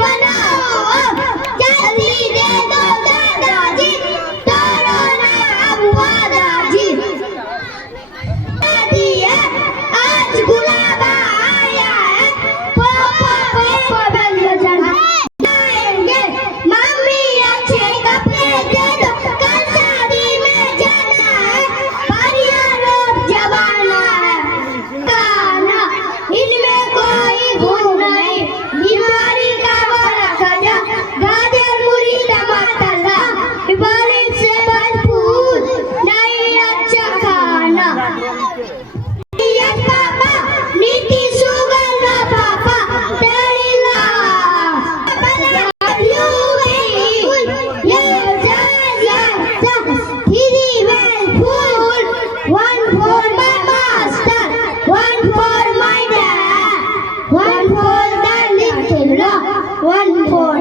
बनाओ जल्दी दे दो दादाजी तोड़ो ना अब वादाजी दिया आज गुलाबा आया है पोपो बन जाएंगे मम्मी अच्छे कपड़े दे दो कल शादी में जाना है परिया रोड जवाना है गाना इनमें कोई भूल नहीं बीमारी का बड़ा खजा गाजर मूली टमाटर बीमारी से भरपूर नहीं अच्छा खाना Yes, Papa. Niti sugar na Papa. Terila. Yes, He well full. One for my master. One for my dad. One for the little dog. One for